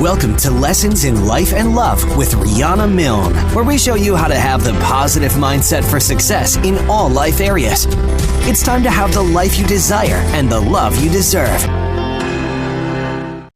Welcome to Lessons in Life and Love with Rihanna Milne, where we show you how to have the positive mindset for success in all life areas. It's time to have the life you desire and the love you deserve.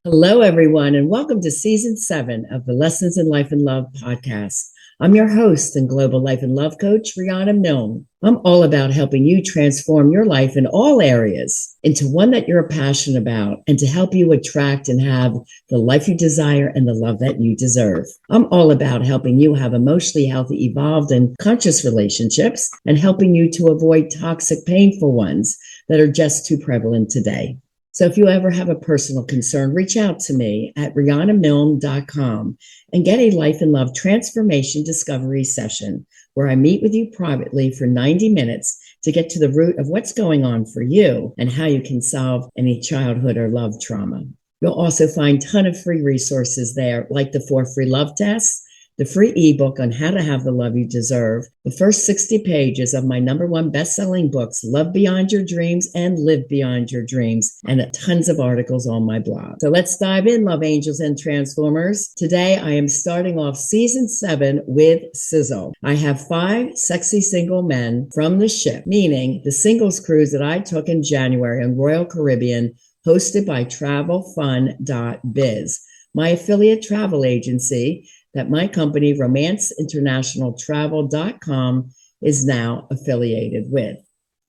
Hello, everyone, and welcome to Season 7 of the Lessons in Life and Love podcast. I'm your host and global life and love coach, Rihanna Milne. I'm all about helping you transform your life in all areas into one that you're passionate about and to help you attract and have the life you desire and the love that you deserve. I'm all about helping you have emotionally healthy, evolved, and conscious relationships and helping you to avoid toxic, painful ones that are just too prevalent today. So if you ever have a personal concern, reach out to me at RihannaMilne.com and get a life and love transformation discovery session where I meet with you privately for 90 minutes to get to the root of what's going on for you and how you can solve any childhood or love trauma. You'll also find a ton of free resources there, like the 4 free love tests, the free ebook on how to have the love you deserve, the first 60 pages of my #1 best-selling books, Love Beyond Your Dreams and Live Beyond Your Dreams, and tons of articles on my blog. So let's dive in, love angels and transformers. Today, I am starting off Season 7 with Sizzle. I have 5 sexy single men from the ship, meaning the singles cruise that I took in January on Royal Caribbean, hosted by TravelFun.biz, my affiliate travel agency that my company, RomanceInternationalTravel.com, is now affiliated with.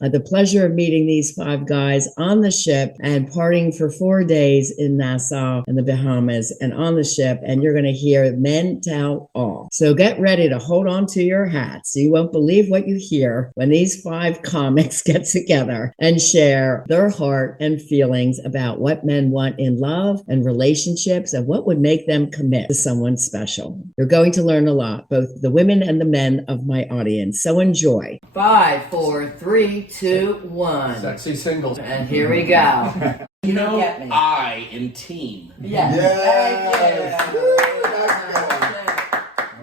I had the pleasure of meeting these 5 guys on the ship and partying for 4 days in Nassau and the Bahamas and on the ship, and you're going to hear men tell all. So get ready to hold on to your hats. You won't believe what you hear when these 5 comics get together and share their heart and feelings about what men want in love and relationships and what would make them commit to someone special. You're going to learn a lot, both the women and the men of my audience. So enjoy. 5, 4, 3, 2, 1. Sexy singles. And here we go. You know, I in team. Yes.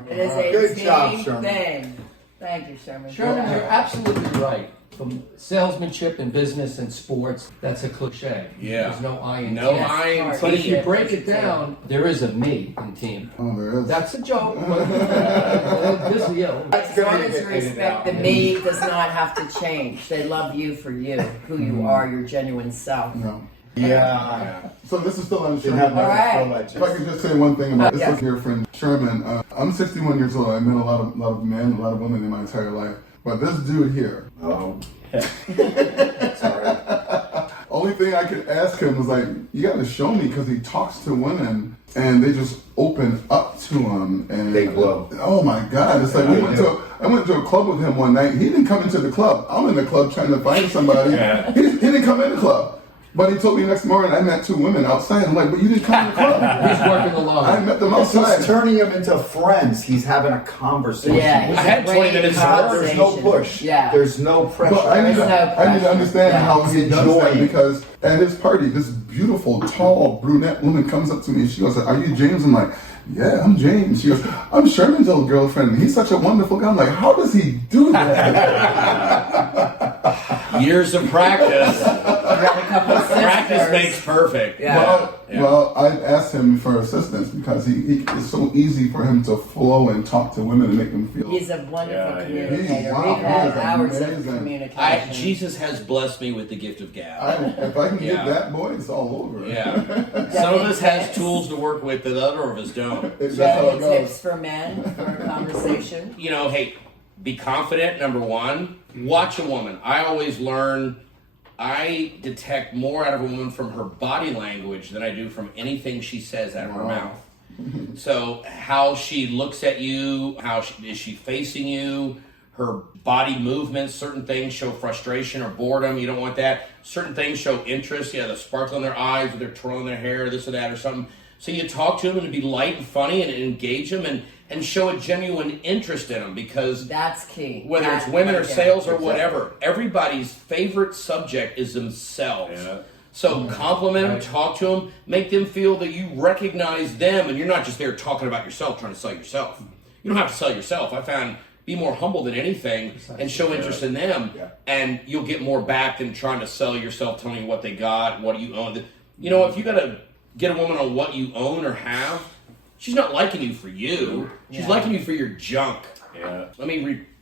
It is a Good team job, Sherman. thing. Thank you, Sherman. Sherman, you're absolutely right. From salesmanship in business and sports, that's a cliche. Yeah. There's no I in No team. I in team. But if you break it down, there is a me in team. Oh, there is. That's a joke. This is, As long as you respect the me does not have to change. They love you for you, who you are, your genuine self. No. Yeah. So this is still on Sherman. All right. If I could just say one thing about this dear friend Sherman. I'm 61 years old. I've met a lot of men, a lot of women in my entire life. But this dude here. Oh. Sorry. Only thing I could ask him was like, you got to show me, because he talks to women and they just open up to him and they glow. Oh my God! It's like I went to a club with him one night. He didn't come into the club. I'm in the club trying to find somebody. He didn't come in the club. But he told me next morning I met 2 women outside. I'm like, but you didn't come in the club. He's working alone. I met them outside. He's turning them into friends. He's having a conversation. Yeah, I had 20 minutes. There's no push. Yeah. There's no pressure. But I need to understand how he does that, because at his party, this beautiful, tall, brunette woman comes up to me and she goes, "Are you James?" I'm like, "Yeah, I'm James." She goes, "I'm Sherman's old girlfriend. He's such a wonderful guy." I'm like, how does he do that? Years of practice. Practice makes perfect. Yeah. Well, I've asked him for assistance because it's so easy for him to flow and talk to women and make them feel. He's a wonderful communicator. Wow, We've had hours of amazing. communication. Jesus has blessed me with the gift of gab. If I can get that, boy, it's all over. Yeah. Some of us has tools to work with that other of us don't. That's how it goes. Tips for men for a conversation. You know, hey, be confident, number 1. Watch a woman. I always learn, I detect more out of a woman from her body language than I do from anything she says out of her mouth. So how she looks at you, is she facing you, her body movements, certain things show frustration or boredom. You don't want that. Certain things show interest. Yeah, the sparkle in their eyes, or they're twirling their hair, this or that or something. So you talk to them and be light and funny and engage them and show a genuine interest in them, because that's key. Whether it's women or sales or whatever, everybody's favorite subject is themselves. Yeah. So compliment them, talk to them, make them feel that you recognize them, and you're not just there talking about yourself, trying to sell yourself. You don't have to sell yourself. I found be more humble than anything and show interest in them, and you'll get more back than trying to sell yourself, telling you what they got, what do you own. You know, if you got a get a woman on what you own or have, she's not liking you for you. She's liking you for your junk. Yeah. Let me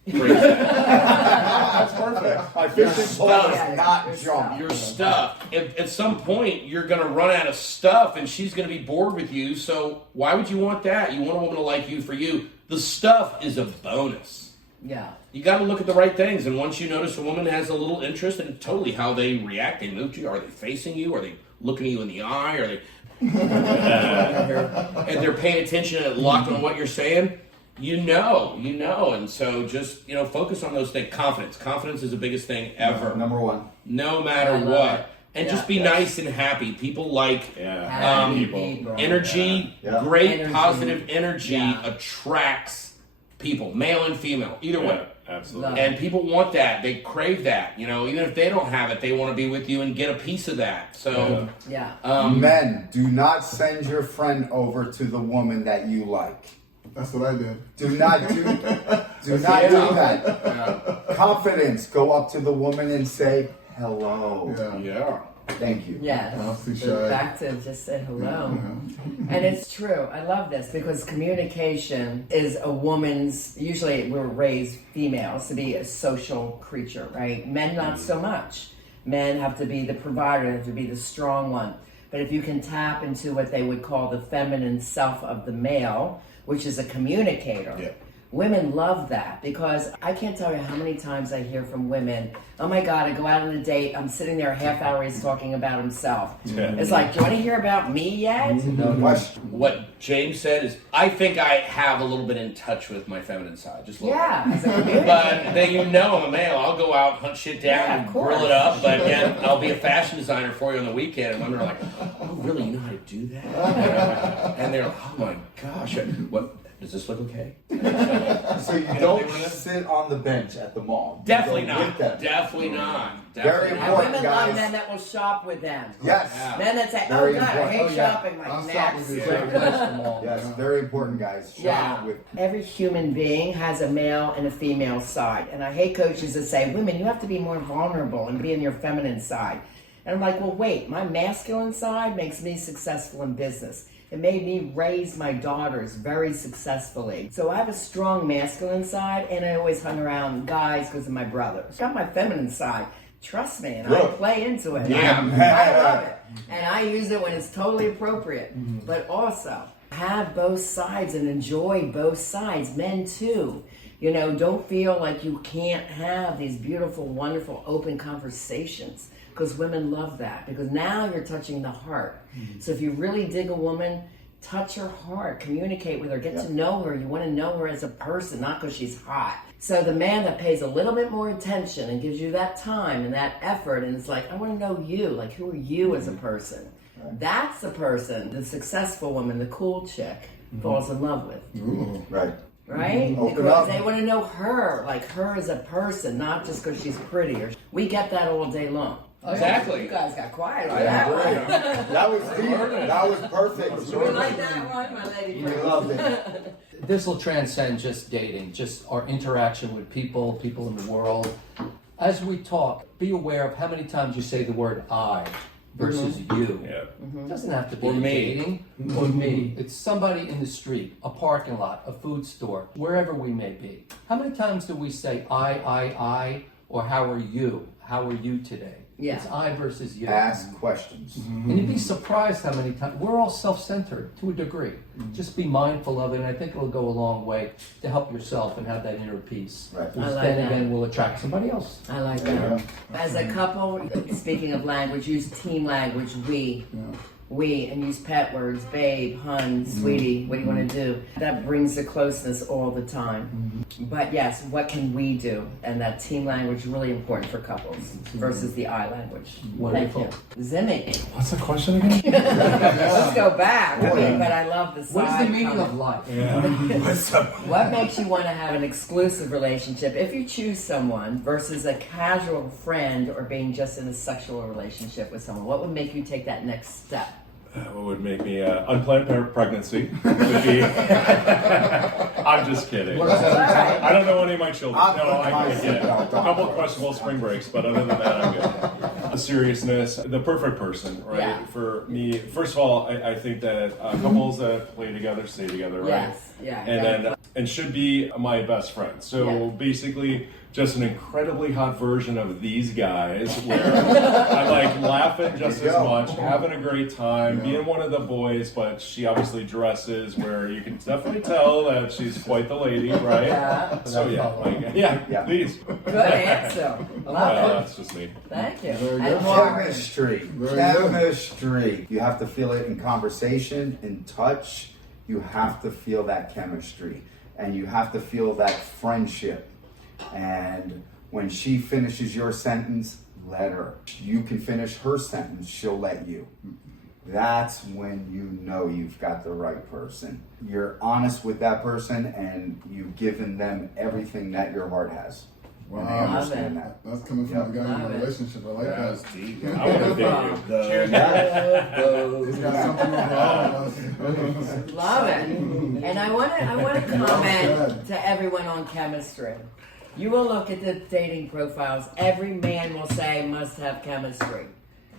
rephrase that. That's perfect. My fishing pole is not junk. Your stuff. At some point, you're going to run out of stuff, and she's going to be bored with you. So why would you want that? You want a woman to like you for you. The stuff is a bonus. Yeah. You got to look at the right things, and once you notice a woman has a little interest in totally how they react, they move to you. Are they facing you? Are they looking you in the eye? Are they? And they're paying attention and locked on what you're saying. You know, and so just focus on those things. Confidence is the biggest thing ever. Number one. No matter what, and just be nice and happy. People like People. energy. Yeah. Great Energy. positive energy attracts people, male and female, either way. Absolutely. And people want that. They crave that. Even if they don't have it, they want to be with you and get a piece of that. So, Men, do not send your friend over to the woman that you like. That's what I did. Do not do that. Confidence. Go up to the woman and say hello. yeah. Thank you. Yes. Don't be So shy. back to just say hello. And it's true. I love this because communication is a woman's, usually we're raised females to be a social creature, right? Men not so much. Men have to be the provider, have to be the strong one. But if you can tap into what they would call the feminine self of the male, which is a communicator, women love that because I can't tell you how many times I hear from women, oh my God, I go out on a date, I'm sitting there a half hour, he's talking about himself. It's like, do you want to hear about me yet? No question. What James said is, I think I have a little bit in touch with my feminine side, just a little bit. As a communicator. But then I'm a male. I'll go out, hunt shit down, Yeah, and of course. grill it up. But then I'll be a fashion designer for you on the weekend, and women are like, "Oh, really? You know how to do that?" And they're like, "Oh my gosh, what? Does this look okay?" So you don't sit on the bench at the mall. Definitely You go not. with them. Definitely not. Very Definitely And not. important. women love guys. men that will shop with them. Yes. Yeah. Men that say, Very oh God, I important. hate Oh, yeah. shopping. Like, I'll stop next. with you. Yes, very important, guys. Shop Yeah. with Every human being has a male and a female side. And I hate coaches that say, women, you have to be more vulnerable and be in your feminine side. And I'm like, well, wait, my masculine side makes me successful in business. It made me raise my daughters very successfully. So I have a strong masculine side, and I always hung around guys because of my brothers. Got my feminine side. Trust me, and I Good. play into it. Yeah. I love it. And I use it when it's totally appropriate. But also, have both sides and enjoy both sides. Men too. Don't feel like you can't have these beautiful, wonderful, open conversations. Because women love that. Because now you're touching the heart. So if you really dig a woman, touch her heart, communicate with her, get to know her. You want to know her as a person, not because she's hot. So the man that pays a little bit more attention and gives you that time and that effort, and it's like, I want to know you. Like, who are you as a person? That's the person, the successful woman, the cool chick, falls in love with. right. Right? Open Because up. they want to know her, like her as a person, not just because she's pretty. We get that all day long. Exactly. You guys got quiet on I that agree. one. That was deep. That was perfect. You like that one, my lady? We loved it. This will transcend just dating, just our interaction with people in the world. As we talk, be aware of how many times you say the word I versus you. Yeah. It doesn't have to be Or in me. dating or me. It's somebody in the street, a parking lot, a food store, wherever we may be. How many times do we say I, or how are you? How are you today? Yeah. It's I versus you. Ask questions. And you'd be surprised how many times we're all self-centered to a degree. Just be mindful of it, and I think it'll go a long way to help yourself and have that inner peace. Right. Which I like then that. again will attract somebody else. I like that. As a couple, speaking of language, use team language, we, and use pet words, babe, hun, sweetie, what do you want to do? That brings the closeness all the time. But yes, what can we do? And that team language is really important for couples versus the I language. Wonderful. Thank you. Zimmy. What's the question again? Let's go back. I mean, but I love the What is side the meaning comment. of life? What's up? What makes you want to have an exclusive relationship if you choose someone versus a casual friend or being just in a sexual relationship with someone? What would make you take that next step? What would make me unplanned pregnancy? Would be. I'm just kidding. I don't know any of my children. I'm No, I my get it. seatbelt A on. couple of questionable spring breaks, but other than that, I'm good. the seriousness, the perfect person, right? Yeah. For me, first of all, I think that couples that play together stay together, right? Yes, yeah. And should be my best friend. So Yeah. basically, just an incredibly hot version of these guys, where I like laughing just as much, having a great time, being one of the boys, but she obviously dresses where you can definitely tell that she's quite the lady, right? Yeah. So yeah, please. Good answer. Love it. That's just me. Thank you. Very And good. Warren. Chemistry. You have to feel it in conversation, in touch. You have to feel that chemistry. And you have to feel that friendship. And when she finishes your sentence, let her. You can finish her sentence, she'll let you. That's when you know you've got the right person. You're honest with that person and you've given them everything that your heart has. Wow. And they understand that. That's coming from the guy in a Love it. relationship. I like that. I want to thank you. He's got something over Love it. And I want to comment to everyone on chemistry. You will look at the dating profiles. Every man will say must have chemistry.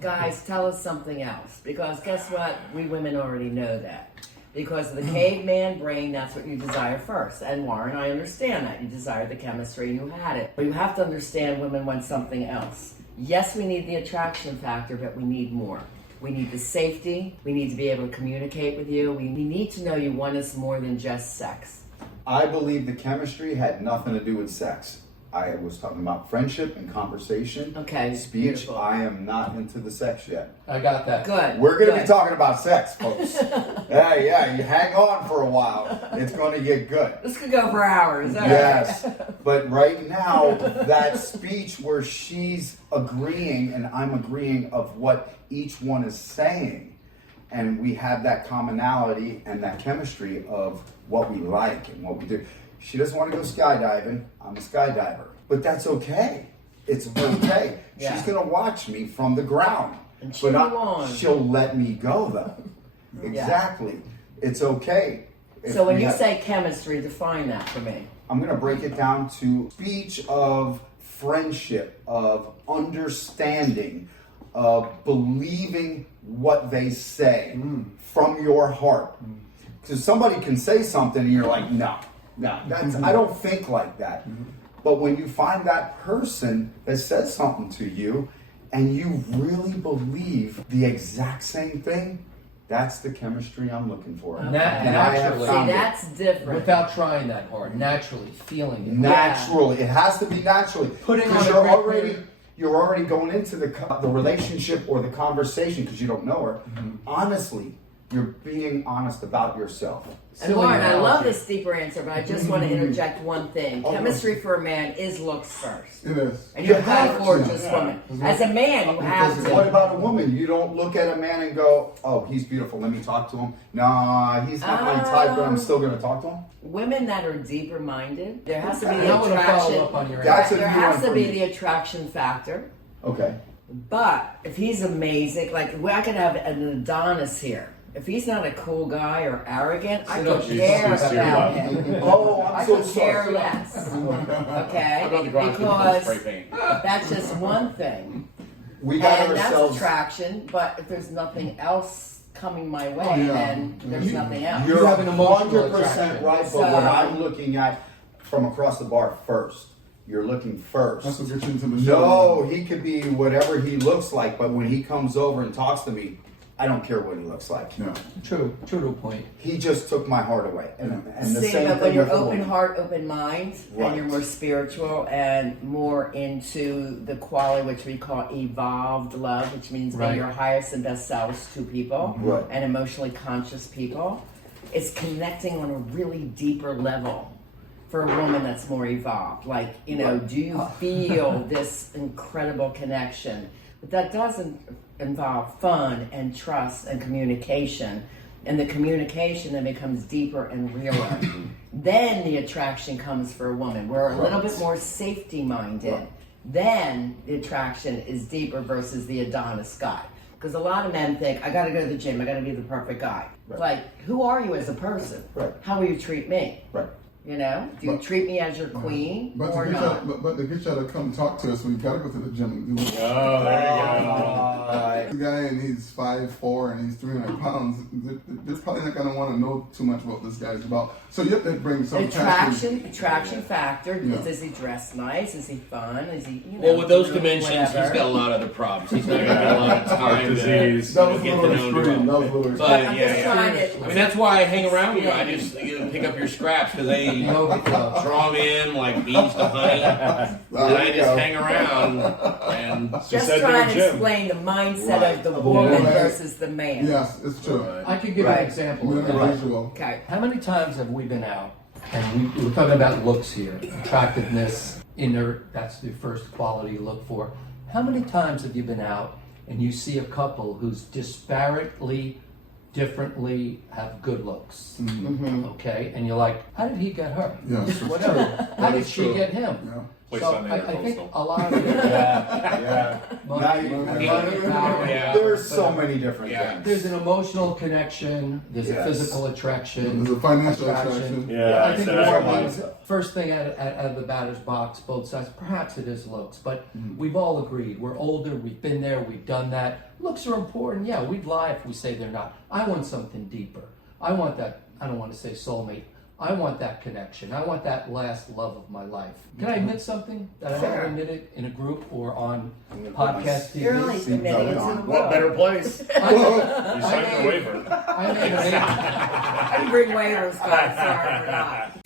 Guys, tell us something else. Because guess what? We women already know that. Because of the caveman brain, that's what you desire first. And Warren, I understand that. You desire the chemistry and you had it. But you have to understand women want something else. Yes, we need the attraction factor, but we need more. We need the safety. We need to be able to communicate with you. We need to know you want us more than just sex. I believe the chemistry had nothing to do with sex. I was talking about friendship and conversation. Okay. Speech. Beautiful. I am not into the sex yet. I got that. Good. We're going to good. be talking about sex, folks. Yeah, you hang on for a while. It's going to get good. This could go for hours. All Yes, right. but right now, that speech where she's agreeing and I'm agreeing of what each one is saying, and we have that commonality and that chemistry of what we like and what we do. She doesn't want to go skydiving. I'm a skydiver, but that's okay. It's okay. Yeah. She's going to watch me from the ground, And but she'll she'll let me go though. Exactly. It's okay. If So when we you have- say chemistry, define that for me. I'm going to break it down to speech of friendship, of understanding, of believing what they say from your heart. Because somebody can say something and you're like, no, that's, I don't think like that. But when you find that person that says something to you and you really believe the exact same thing, that's the chemistry I'm looking for. Okay. And I have Naturally. See, found it. that's different. Without trying that hard, naturally feeling it. Naturally, it has to be naturally. Putting Because on a record- you're already going into the relationship or the conversation because you don't know her. Honestly, you're being honest about yourself. And Silly Lauren, I love analogy. this deeper answer, but I just want to interject one thing. Okay. Chemistry for a man is looks first. It is. And you've You got a have to. gorgeous woman. As a man, you have Because what to. about a woman? You don't look at a man and go, "Oh, he's beautiful. Let me talk to him." Nah, he's not my type, but I'm still going to talk to him. Women that are deeper minded, there has to be I the want to follow up on attraction. your That's answer. a There new has one to for be me. the attraction factor. Okay. But if he's amazing, like I could have an Adonis here. If he's not a cool guy or arrogant, I Sit could up, Jesus. care Sit about up. him. Oh, I I'm so could care sorry. less. Okay? I'm going to garage with spray Because paint. that's just one thing. We got And that's ourselves. attraction, but if there's nothing else coming my way, Oh, yeah. then there's nothing else. You're You have an emotional 100% attraction. right, but So- what I'm looking at from across the bar first. You're looking first. That's what gets you into the show. No, he could be whatever he looks like, but when he comes over and talks to me, I don't care what he looks like. No. True to a point. He just took my heart away. And the See, same but when thing you're with the open woman. heart, open mind, Right. and you're more spiritual and more into the quality which we call evolved love, which means being Right. your highest and best selves to people Right. and emotionally conscious people, it's connecting on a really deeper level for a woman that's more evolved. Like, you know, do you feel this incredible connection? But that doesn't involve fun and trust and communication. And the communication then becomes deeper and realer. Then the attraction comes for a woman. We're a little bit more safety minded. Right. Then the attraction is deeper versus the Adonis guy. Because a lot of men think, I gotta go to the gym, I gotta be the perfect guy. Right. Like, who are you as a person? Right. How will you treat me? Right. You know, do you treat me as your queen or not? But to get y'all to come talk to us, we gotta go to the gym and do it. Oh, there you go. The guy, and he's 5'4" and he's 300 pounds. They're probably not gonna want to know too much about this guy's about. So you have to bring some attraction factor. Yeah. Does he dress nice? Is he fun? Is he? You know, Well, with those dimensions, he's got a lot of other problems. He's not gonna get a lot of time to Disease. That was a get to little know extreme. him. That was a little But extreme. I mean, that's why I hang around with you. I just pick up your scraps because they draw me in like bees to honey, and I just hang around and just trying to explain the mindset of the woman versus the man. Yes, it's true. I could give you an example of that. Okay. How many times have we been out and we're talking about looks here, attractiveness, that's the first quality you look for. How many times have you been out and you see a couple who's differently have good looks, okay? And you're like, how did he get her? Yes, Whatever. How did she get him? Yeah. So I think a lot of it. There's so many different things. There's an emotional connection. There's a physical attraction. There's a financial attraction. Yeah, I think exactly. more first thing out of the batter's box, both sides. Perhaps it is looks, but we've all agreed. We're older. We've been there. We've done that. Looks are important. Yeah, we'd lie if we say they're not. I want something deeper. I want that. I don't want to say soulmate. I want that connection. I want that last love of my life. Can I admit something that I never admitted in a group or on podcast TV? You're only admitting it to the what better place? You signed the waiver. I didn't bring waiters, guys. Sorry, we're not.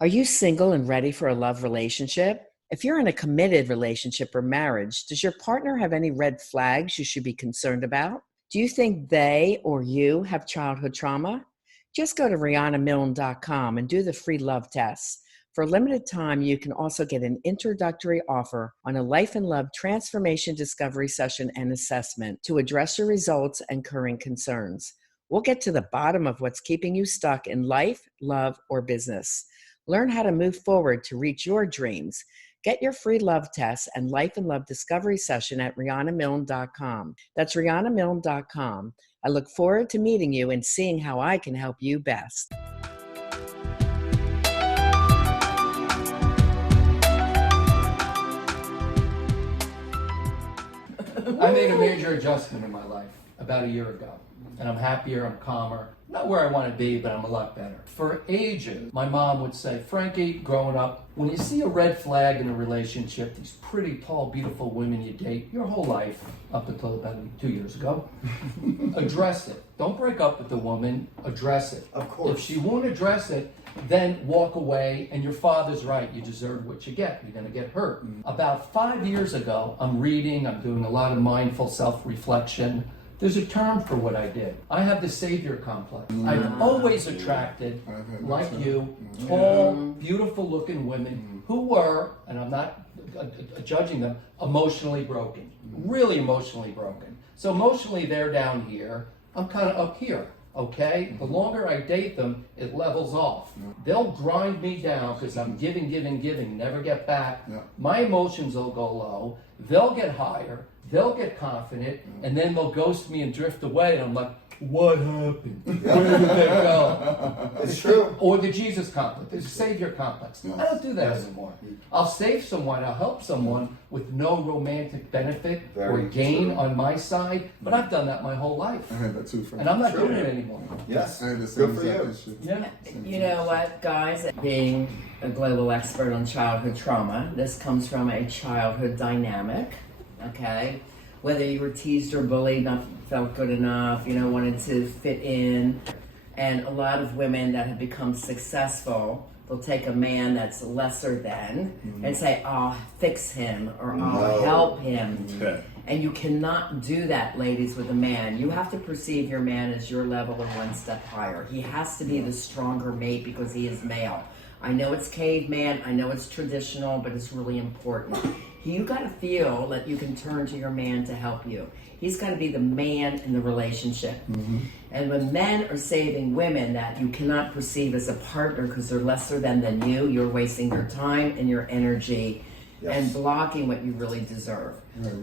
Are you single and ready for a love relationship? If you're in a committed relationship or marriage, does your partner have any red flags you should be concerned about? Do you think they or you have childhood trauma? Just go to RihannaMilne.com and do the free love test. For a limited time, you can also get an introductory offer on a life and love transformation discovery session and assessment to address your results and current concerns. We'll get to the bottom of what's keeping you stuck in life, love, or business. Learn how to move forward to reach your dreams. Get your free love test and life and love discovery session at RihannaMilne.com. That's RihannaMilne.com. I look forward to meeting you and seeing how I can help you best. I made a major adjustment in my life about a year ago, and I'm happier, I'm calmer. Not where I want to be, but I'm a lot better. For ages, my mom would say, Frankie, growing up, when you see a red flag in a relationship, these pretty, tall, beautiful women you date your whole life, up until about 2 years ago, address it. Don't break up with the woman, address it. Of course. If she won't address it, then walk away, and your father's right. You deserve what you get. You're going to get hurt. About 5 years ago, I'm reading, I'm doing a lot of mindful self-reflection. There's a term for what I did. I have the savior complex. I've always attracted, like you, tall, beautiful looking women who were, and I'm not judging them, emotionally broken. Really emotionally broken. So emotionally they're down here, I'm kind of up here. Okay? The longer I date them, it levels off. They'll grind me down because I'm giving, never get back. My emotions will go low. They'll get higher. They'll get confident, and then they'll ghost me and drift away. And I'm like, what happened? Where did they go? It's true. Or the Jesus complex, the Savior complex. I don't do that anymore. I'll save someone, I'll help someone with no romantic benefit or gain on my side, but I've done that my whole life. I had that too, Frank. And I'm not doing it anymore. Yes. I had the same Good for exact you. issue. Yeah. You know what, guys? Being a global expert on childhood trauma, this comes from a childhood dynamic, okay? Whether you were teased or bullied, not felt good enough, wanted to fit in. And a lot of women that have become successful, they'll take a man that's lesser than and say, I'll fix him or I'll help him. Okay. And you cannot do that, ladies, with a man. You have to perceive your man as your level or one step higher. He has to be the stronger mate because he is male. I know it's caveman, I know it's traditional, but it's really important. You got to feel that you can turn to your man to help you. He's got to be the man in the relationship. And when men are saving women that you cannot perceive as a partner because they're lesser than you, you're wasting your time and your energy. and blocking what you really deserve.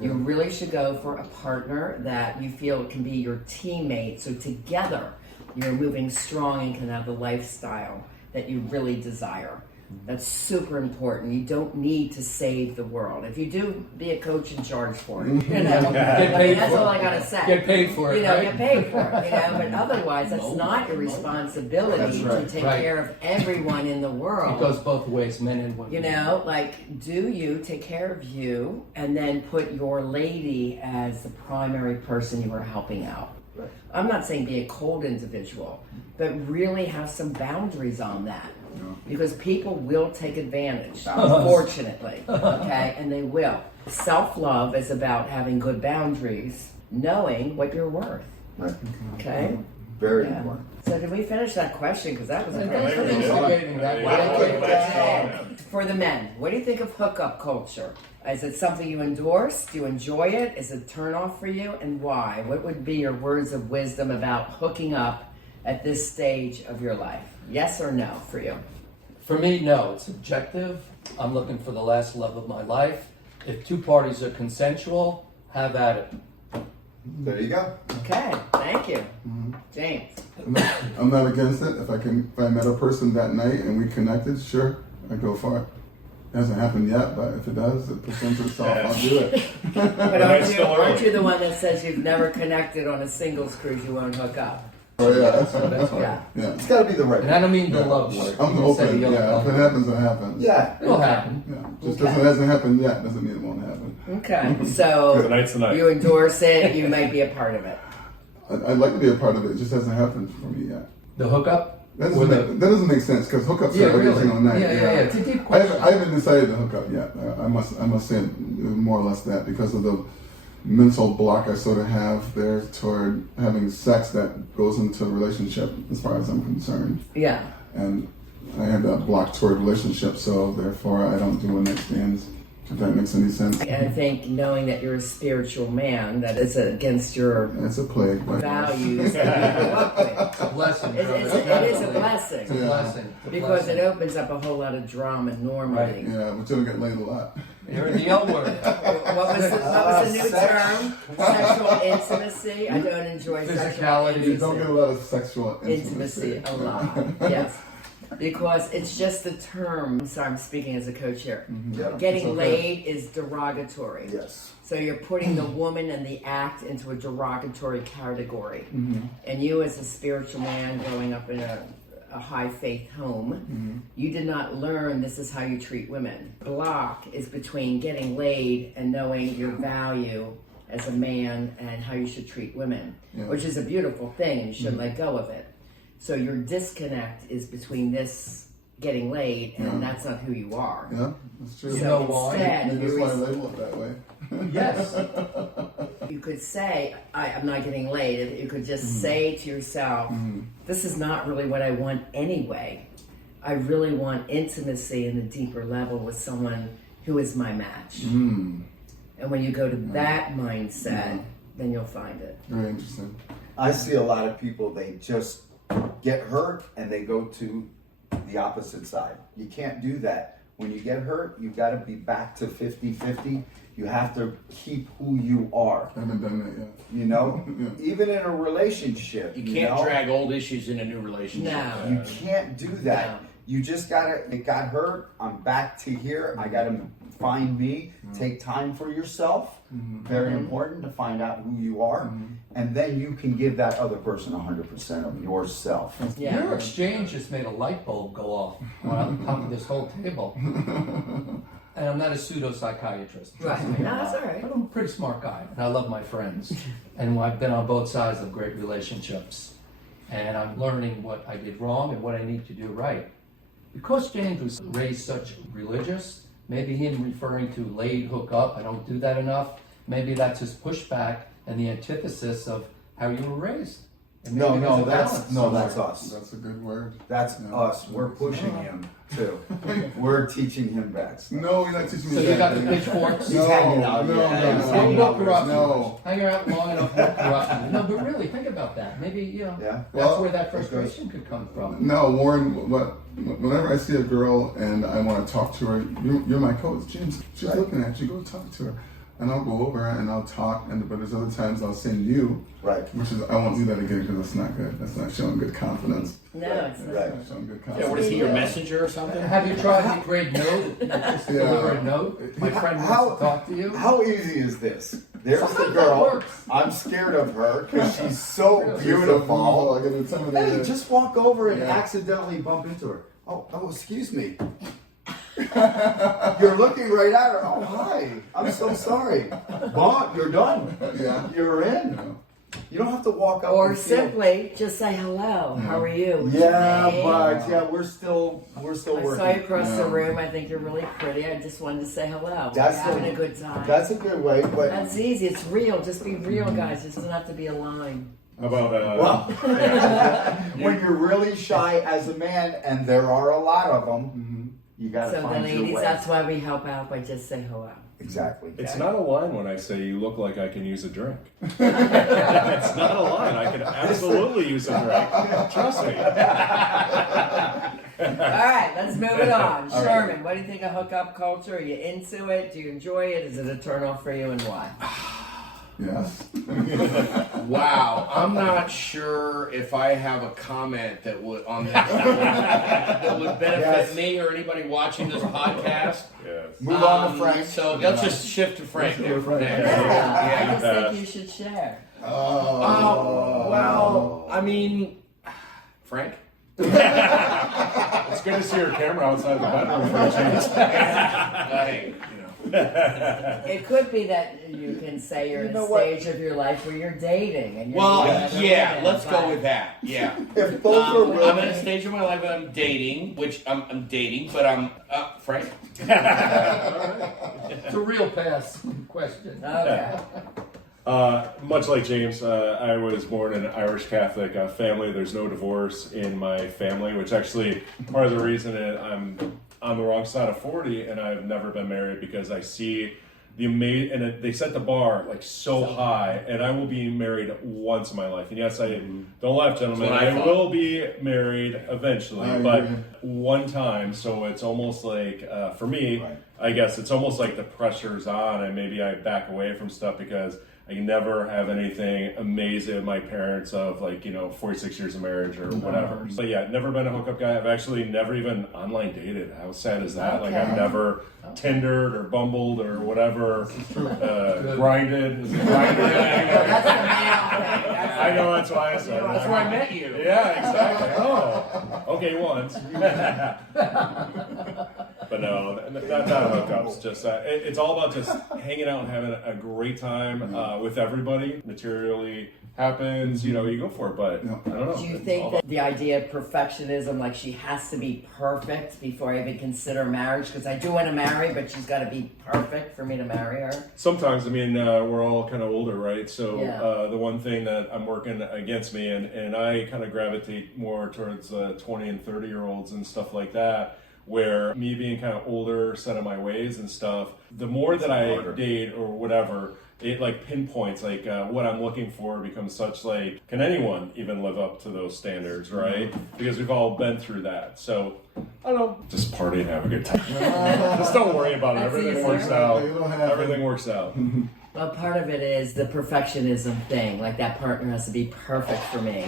You really should go for a partner that you feel can be your teammate, so together you're moving strong and can have the lifestyle that you really desire. That's super important. You don't need to save the world. If you do, be a coach in charge for it. You know, Get paid that's for all it. I gotta say. Get paid for it, You know, right? get paid for it. You know, but otherwise, that's not your responsibility to take Right. care of everyone in the world. It goes both ways, men and women. You know, like, do you take care of you and then put your lady as the primary person you are helping out? Right. I'm not saying be a cold individual, but really have some boundaries on that. Because people will take advantage, unfortunately, okay? And they will. Self-love is about having good boundaries, knowing what you're worth, Right. okay? Very Yeah. important. So did we finish that question? Because that was a Thanks for great question. instigating that. For the men, what do you think of hookup culture? Is it something you endorse? Do you enjoy it? Is it a turn off for you? And why? What would be your words of wisdom about hooking up at this stage of your life? Yes or no for you? For me, no. It's objective. I'm looking for the last love of my life. If two parties are consensual, have at it. There you go. Okay, thank you. James. I'm not against it. If I met a person that night and we connected, sure, I go for it. It hasn't happened yet, but if it does, it presents itself, I'll do it. But Nice to learn. aren't you the one that says you've never connected on a singles cruise, you won't hook up? Oh yeah, that's right. Yeah. Yeah. It's got to be the right. And I don't mean the love word. I'm You open. say the other Yeah, if it love. happens, it happens. Yeah. It'll happen. Yeah. Just because it hasn't happened yet doesn't mean it won't happen. Okay, so Tonight's the night. you endorse it, you might be a part of it. I'd like to be a part of it. It just hasn't happened for me yet. The hookup? That Or doesn't, that doesn't make sense because hookups Yeah, are every really. single night. Yeah. It's a deep I question. haven't decided to hook up yet. I must say more or less that because of the mental block I sort of have there toward having sex that goes into a relationship as far as I'm concerned. Yeah. And I have that block toward relationships, so therefore I don't do one-night stands, if that makes any sense. And I think knowing that you're a spiritual man, that is against your It's a plague. But values that you grew up with. It's a blessing. It is a blessing. It's a blessing. It's a Because blessing. it opens up a whole lot of drama normally. yeah, but you don't get laid a lot. You're in the L word. What was the new term? Sexual intimacy. I don't enjoy Physicality. You sexual don't get a lot of sexual intimacy a lot. Yes. Because it's just the term. I'm sorry, I'm speaking as a coach here. Yeah. Getting It's okay. laid is derogatory. Yes. So you're putting the woman and the act into a derogatory category. And you as a spiritual man growing up in a high faith home, you did not learn this is how you treat women. Block is between getting laid and knowing your value as a man and how you should treat women, which is a beautiful thing and you shouldn't let go of it. So your disconnect is between this getting laid and that's not who you are. Yeah, that's true. You So know why? instead, Maybe that's you why I label it that way. Yes. You could say, I'm not getting laid. You could just say to yourself, this is not really what I want anyway. I really want intimacy in a deeper level with someone who is my match. And when you go to that mindset, then you'll find it. Very interesting. I see a lot of people, they just get hurt and they go to the opposite side. You can't do that. When you get hurt, you got to be back to 50-50. You have to keep who you are. I haven't done that yet. You know, even in a relationship, You can't know? drag old issues in a new relationship. No. You can't do that. No. You just gotta, it got hurt, I'm back to here, I gotta find me, take time for yourself, very important to find out who you are, and then you can give that other person 100% of yourself. Yeah. Your exchange just made a light bulb go off on top of this whole table. And I'm not a pseudo-psychiatrist. trust Right. me. No, that's all right. But I'm a pretty smart guy, and I love my friends. And I've been on both sides of great relationships. And I'm learning what I did wrong and what I need to do right. Because James was raised such religious, maybe him referring to laid hook up, I don't do that enough, maybe that's his pushback and the antithesis of how you were raised. And maybe there's a balance. That's us. That's a good word. That's Yeah. us. We're pushing him too. We're teaching him bad. No, you're not teaching me So that. you got the pitchforks. He's hanging out. No, yeah. no, He's no. hanging We'll out with corrupt us. you. No. Hang around long enough, we'll corrupt you. No, but really, think about that. Maybe, Yeah. that's Well, where that frustration could come from. No, Warren, whenever I see a girl and I want to talk to her, you're my coach, James. She's looking at you, go talk to her. And I'll go over and I'll talk, but there's other times I'll send you, Right. which is, I won't do that again because that's not good. That's not showing good confidence. No, it's not. Right. Showing good Yeah, confidence. what is he, your messenger or something? Have you tried the grade note? Just deliver a note. My friend wants to talk to you. How easy is this? There's the Sometimes girl. that works. I'm scared of her because she's so beautiful. I get intimidated. Hey, just walk over and Yeah. accidentally bump into her. Oh, excuse me. You're looking right at her. Oh, hi. I'm so sorry. Bon, you're done. Yeah. You're in. You don't have to walk up. Or and feel- simply just say hello. How are you? What's your Yeah, name? but yeah, we're still I working. saw you across the Yeah. room. I think you're really pretty. I just wanted to say hello. That's We're having the- a good time. That's a good way, but That's easy. It's real. Just be real, guys. It doesn't have to be a line. How about well, when you're really shy as a man, and there are a lot of them, you got to So, the find your ladies, way. that's why we help out by just say hello. Exactly. It's not a line when I say you look like I can use a drink. It's not a line. I can absolutely use a drink. Trust me. All right, let's move it on. Sherman, what do you think of hookup culture? Are you into it? Do you enjoy it? Is it a turn off for you, and why? Yes. Wow, I'm not sure if I have a comment that would on that that would benefit Yes. me or anybody watching this podcast. Yes. Move on to Frank. So let's just shift to Frank. Let's go to Frank. I just think you should share. Well, I mean, Frank. It's good to see your camera outside the bedroom for a change. Hey, It could be that you can say you're You in know a what? stage of your life where you're dating. And you're well, meeting other yeah, women, let's go but- with that. Yeah. If both are I'm willing, in a stage of my life where I'm dating, which I'm dating, but I'm Frank. It's a real pass question. Okay. Much like James, I was born in an Irish Catholic family. There's no divorce in my family, which actually part of the reason is I'm on the wrong side of 40 and I've never been married because I see the amazing, and they set the bar like so high, and I will be married once in my life. And yes, I don't laugh, gentlemen. That's what I I thought. will be married eventually, I but agree. one time. So it's almost like for me, Right. I guess it's almost like the pressure's on, and maybe I back away from stuff because I can never have anything amazing with my parents of 46 years of marriage or whatever. So yeah, never been a hookup guy. I've actually never even online dated. How sad is that? Like I've never Tindered or Bumbled or whatever. Grinded. Is it grinded? That's the male thing. I know, that's why I said That's it. where I met you. Yeah, exactly. Oh, okay, once. But no, not hookups. Just it's all about just hanging out and having a great time with everybody. Materially happens, you go for it. But I don't know. Do you It's think all that the idea of perfectionism, like she has to be perfect before I even consider marriage? Because I do want to marry, but she's got to be perfect for me to marry her. Sometimes, we're all kind of older, right? So Yeah. the one thing that I'm working against me, and I kind of gravitate more towards 20 and 30-year-olds and stuff like that, where me being kind of older, set in my ways and stuff, the more that I date or whatever, it pinpoints what I'm looking for becomes such can anyone even live up to those standards, right? Because we've all been through that. So I don't know, just party and have a good time. Just don't worry about it. That's Everything easier. works out. It'll happen. Everything works out. Well, part of it is the perfectionism thing. Like that partner has to be perfect for me.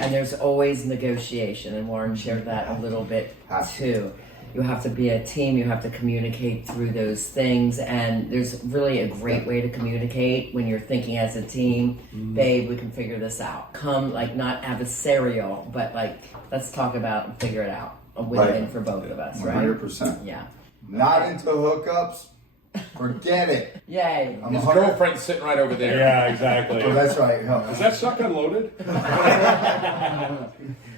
And there's always negotiation. And Warren shared that a little bit too. You have to be a team. You have to communicate through those things. And there's really a great way to communicate when you're thinking as a team. Babe, we can figure this out. Come, not adversarial, but let's talk about and figure it out. A win-win for both of us, right? 100%. Yeah. Not into hookups. Forget it. Yay. I'm His 100 girlfriend's sitting right over there. Yeah, exactly. Oh, that's right. Is that shotgun loaded?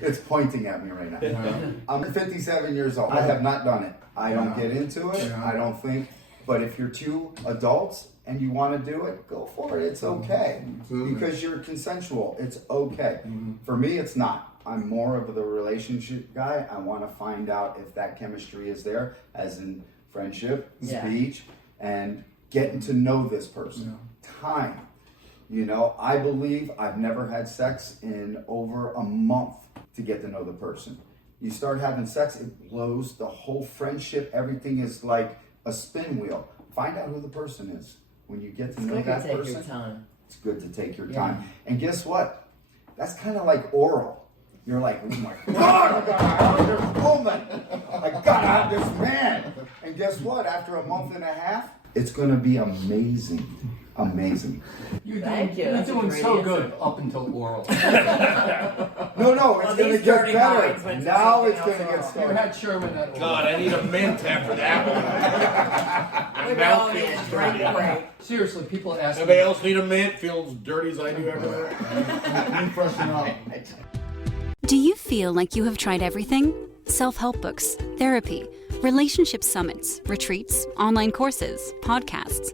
It's pointing at me right now. I'm 57 years old. I have not done it. I don't get into it. Yeah. I don't think. But if you're two adults and you want to do it, go for it. It's okay. Absolutely. Because you're consensual. It's okay. For me, it's not. I'm more of the relationship guy. I want to find out if that chemistry is there, as in friendship, speech, and getting to know this person. Time. You know, I believe I've never had sex in over a month to get to know the person. You start having sex, it blows the whole friendship. Everything is like a spin wheel. Find out who the person is. When you get to know that person, take your time. it's good to take your time. And guess what? That's kind of like oral. You're like, oh my God, I gotta have this woman. I gotta have this man. And guess what? After a month and a half, it's gonna be amazing. Amazing. Thank you. You're That's a doing great so answer. good up until oral. No, it's gonna these get dirty better. minds went to Now something it's gonna else get wrong. You started. had Sherman at oral. God, I need a mint after that one. My Look at mouth all these feels drink dirty. break. Seriously, people ask me. Anybody else need a mint? Feels dirty as I do after that. You freshen up. Do you feel like you have tried everything? Self-help books, therapy, relationship summits, retreats, online courses, podcasts.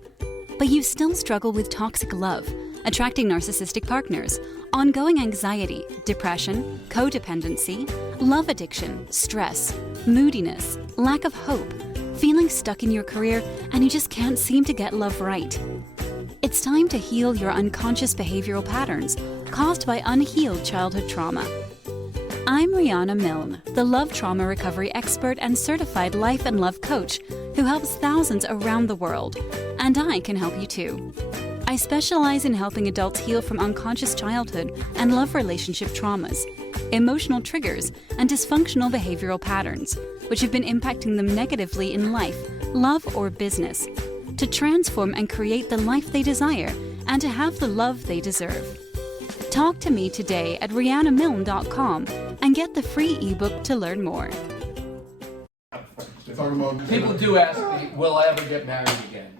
But you still struggle with toxic love, attracting narcissistic partners, ongoing anxiety, depression, codependency, love addiction, stress, moodiness, lack of hope, feeling stuck in your career, and you just can't seem to get love right. It's time to heal your unconscious behavioral patterns caused by unhealed childhood trauma. I'm Rihanna Milne, the love trauma recovery expert and certified life and love coach who helps thousands around the world, and I can help you too. I specialize in helping adults heal from unconscious childhood and love relationship traumas, emotional triggers, and dysfunctional behavioral patterns, which have been impacting them negatively in life, love, or business, to transform and create the life they desire and to have the love they deserve. Talk to me today at rihannamilne.com and get the free ebook to learn more. Talking about People do ask me, will I ever get married again?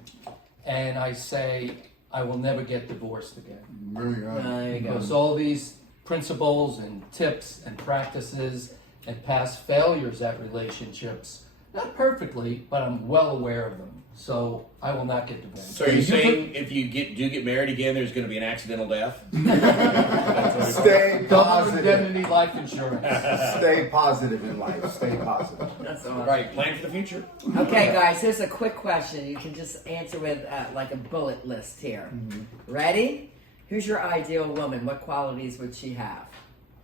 And I say, I will never get divorced again. Very good. There you go. Because all these principles and tips and practices and past failures at relationships, not perfectly, but I'm well aware of them. So I will not get divorced. So are you saying if you do get married again, there's going to be an accidental death? Stay Double positive. indemnity life insurance. Stay positive in life. Stay positive. That's awesome. Right, plan for the future. Okay, guys, here's a quick question. You can just answer with like a bullet list here. Ready? Who's your ideal woman? What qualities would she have?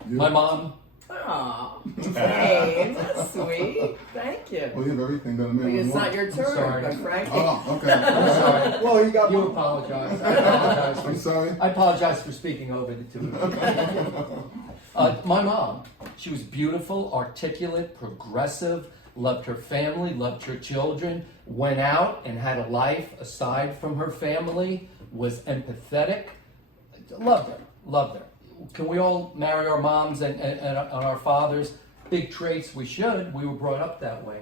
My mom. Aw, James, that's sweet. Thank you. Well, you have everything that a man would It's want. not your turn, sorry. but Frankie. Oh, okay. I'm sorry. Well, you got You one. apologize. I apologize. I'm sorry. I apologize for speaking over the two of you. My mom, she was beautiful, articulate, progressive, loved her family, loved her children, went out and had a life aside from her family, was empathetic, loved her. Can we all marry our moms and our fathers? Big traits we should. We were brought up that way.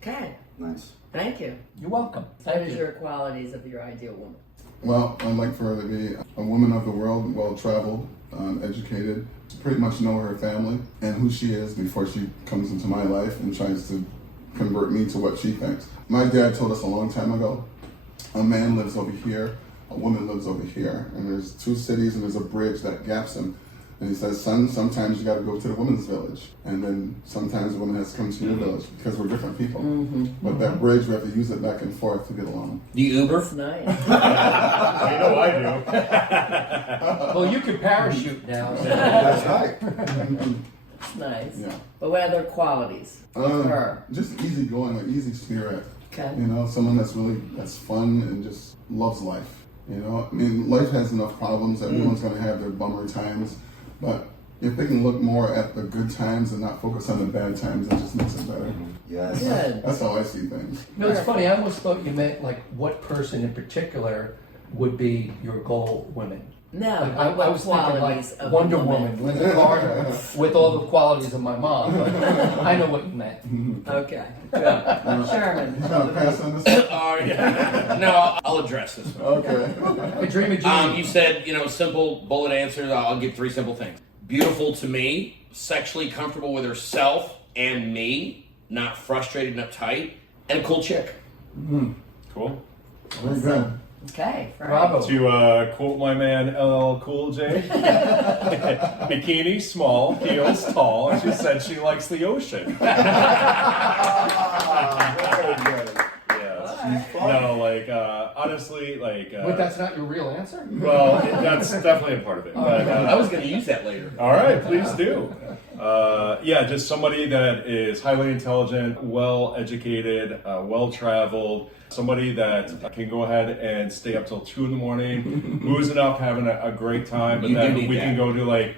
Okay, Nice. thank you. You're welcome. What Thank is you. your qualities of your ideal woman? Well, I'd like for her to be a woman of the world, well-traveled, educated, pretty much know her family and who she is before she comes into my life and tries to convert me to what she thinks. My dad told us a long time ago, a man lives over here, a woman lives over here, and there's two cities and there's a bridge that gaps them. And he says, son, sometimes you got to go to the women's village, and then sometimes the woman has to come to your village because we're different people. But that bridge, we have to use it back and forth to get along. Do you Uber? That's nice. I know I do. Well, you can parachute now. So. That's right. That's nice. Yeah. But what other qualities of her? Just easygoing, an easy spirit. Okay. You know, someone that's fun and just loves life. You know, I mean, life has enough problems. Everyone's going to have their bummer times. But if they can look more at the good times and not focus on the bad times, it just makes it better. Yes. Good. That's how I see things. No, it's funny. I almost thought you meant like what person in particular would be your goal women. No, Like, what I was thinking qualities like of Wonder a Woman, Linda Carter, with all the qualities of my mom. But I know what you meant. Okay, good. Sherman. You gonna pass on this? Yeah. No, I'll address this one. Okay. I dream of Jeannie. You said, simple bullet answers. I'll give 3 simple things. Beautiful to me, sexually comfortable with herself and me, not frustrated and uptight, and a cool chick. Cool. Very good. Okay, Frank. Bravo. To quote my man LL Cool J, bikini small, heels tall, and she said she likes the ocean. Very good. Yes. No, like, honestly, like... But that's not your real answer? Well, that's definitely a part of it. But, I was going to use that later. all right, please do. Yeah, just somebody that is highly intelligent, well-educated, well-traveled, somebody that can go ahead and stay up till 2 in the morning, boozing up, having a great time, but You do then need we that. can go to like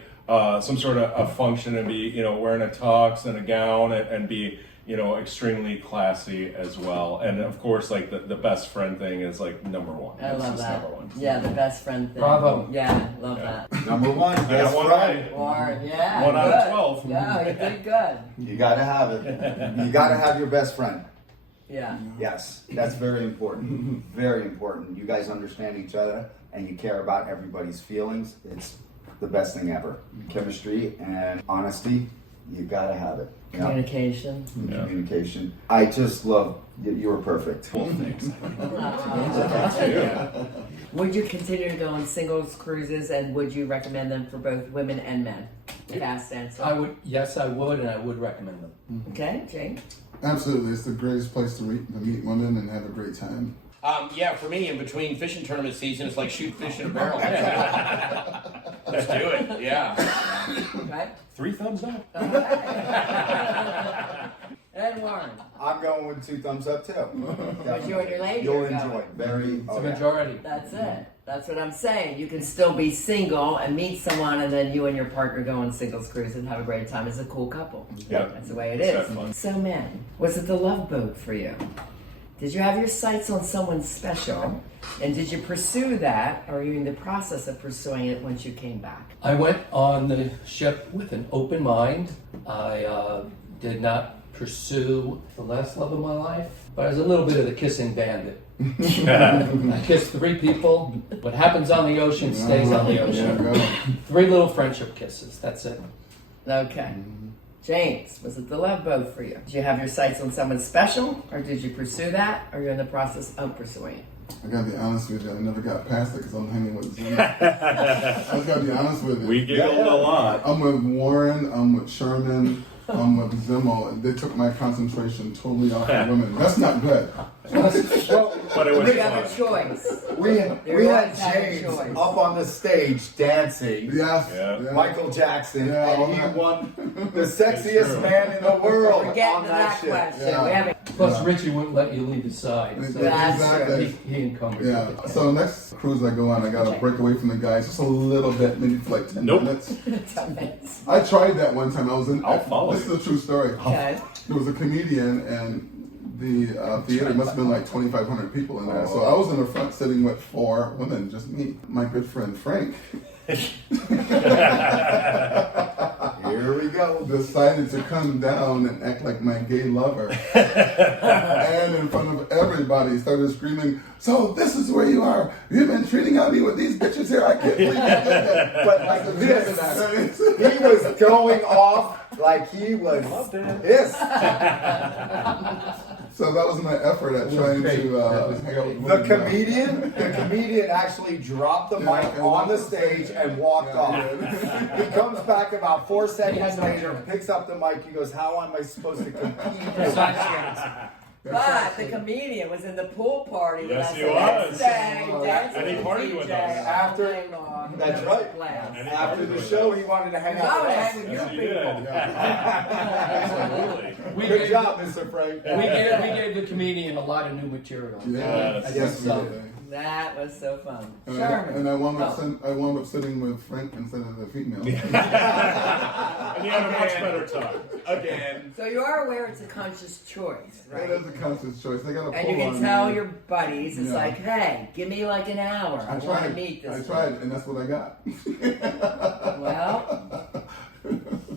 some sort of a function and be, you know, wearing a tux and a gown and be, you know, extremely classy as well. And of course, like the best friend thing is like number one. I love just that. number one. Yeah, the best friend thing. Bravo. Yeah, love that. Number one, I got best one friend. right. Warren, yeah. One out of good. 12. Yeah, you did good. You gotta have it. You gotta have your best friend. Yeah. Yes, that's very important. Very important. You guys understand each other and you care about everybody's feelings. It's the best thing ever. Chemistry and honesty, you gotta have it. Yeah. Communication. Communication. I just love you were perfect. Would you continue to go on singles cruises, and would you recommend them for both women and men? Fast answer. I would, yes, I would, and I would recommend them. Okay, Jane. Absolutely, it's the greatest place to meet women and have a great time. Yeah, for me, in between fishing tournament season, it's like shoot fish in a barrel. Let's do it. Yeah. Okay. 3 thumbs up. And Warren. I'm going with 2 thumbs up too. Because you and your lady You'll are going. enjoy. Very. It's a majority. That's it. That's what I'm saying. You can still be single and meet someone, and then you and your partner go on singles cruise and have a great time as a cool couple. Yeah. That's the way it It's is. that fun. So, men, was it the love boat for you? Did you have your sights on someone special? And did you pursue that, or are you in the process of pursuing it once you came back? I went on the ship with an open mind. I did not pursue the last love of my life, but I was a little bit of the kissing bandit. I kissed 3 people. What happens on the ocean stays on the ocean. 3 little friendship kisses. That's it. Okay. James, was it the love boat for you? Did you have your sights on someone special, or did you pursue that, or you're in the process of pursuing it? I gotta be honest with you, I never got past it because I'm hanging with Zim. I just gotta be honest with you. We giggled a lot. I'm with Warren, I'm with Sherman, I'm with Zimmel, and they took my concentration totally off of women. That's not good. But it was You have a fun. choice. We had always had a James choice. up on the stage dancing. Yes. Yeah. Yeah. Michael Jackson, Yeah, all and he that. won the sexiest man in the world We're getting on to that that ship. question. Yeah. We haven't. Plus, Richie wouldn't let you leave his side. So That's Exactly. he encumbered Yeah. you. So next cruise I go on, I gotta break away from the guys just a little bit, maybe for like 10 Nope. minutes. I tried that one time. I was in. I'll follow This you. is a true story. Okay. There was a comedian, and the theater must have been like 2,500 people in there. So I was in the front sitting with 4 women, just me. My good friend Frank Here we go. decided to come down and act like my gay lover. And in front of everybody started screaming, "So this is where you are. You've been treating on me with these bitches here. I can't believe you did that." But like this, he was going off like he was pissed. So that was my effort at trying great. to That was hang out with The women. comedian actually dropped the mic on the stage and walked off. He comes back about 4 seconds later, picks up the mic, he goes, "How am I supposed to compete with But the comedian was in the pool party. Yes, with he us the was. next day, dancing And he with partied DJ with us. all day long. That's It was right. a blast. After the show, he wanted to hang I out would with hang us. with Yes, you you people. did. Absolutely. We Good gave, job, Mr. Frank. we gave the comedian a lot of new material. Yeah. I Yes, think we so. did. That was so fun. And Sherman. I wound up Oh. I wound up sitting with Frank instead of the female. And you had a much better time. Again. So you are aware it's a conscious choice, That right? is a conscious choice. They got to And you pull can on tell me. your buddies, it's Yeah. like, hey, give me like an hour. I want to tried. meet this. I tried, and that's what I got. Well,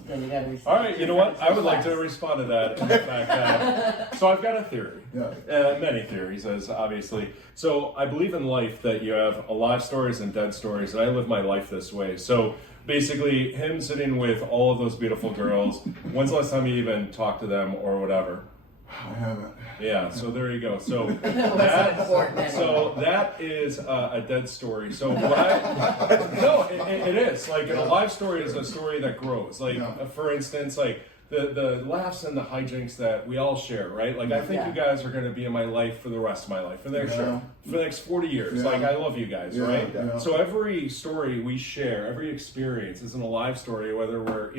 then you got to respond. All right, you know what? I would like to respond to that in the fact that, so I've got a theory. Yeah. Many theories, as obviously. So I believe in life that you have alive stories and dead stories, and I live my life this way. So basically, him sitting with all of those beautiful girls, when's the last time you even talked to them or whatever? I haven't. Yeah, so there you go. So important that is a dead story. So no, it is. Like a live story is a story that grows. Like for instance, like the laughs and the hijinks that we all share, right? Like I think you guys are going to be in my life for the rest of my life, for the next 40 years. Like I love you guys, right? Yeah. So every story we share, every experience isn't a live story, whether we're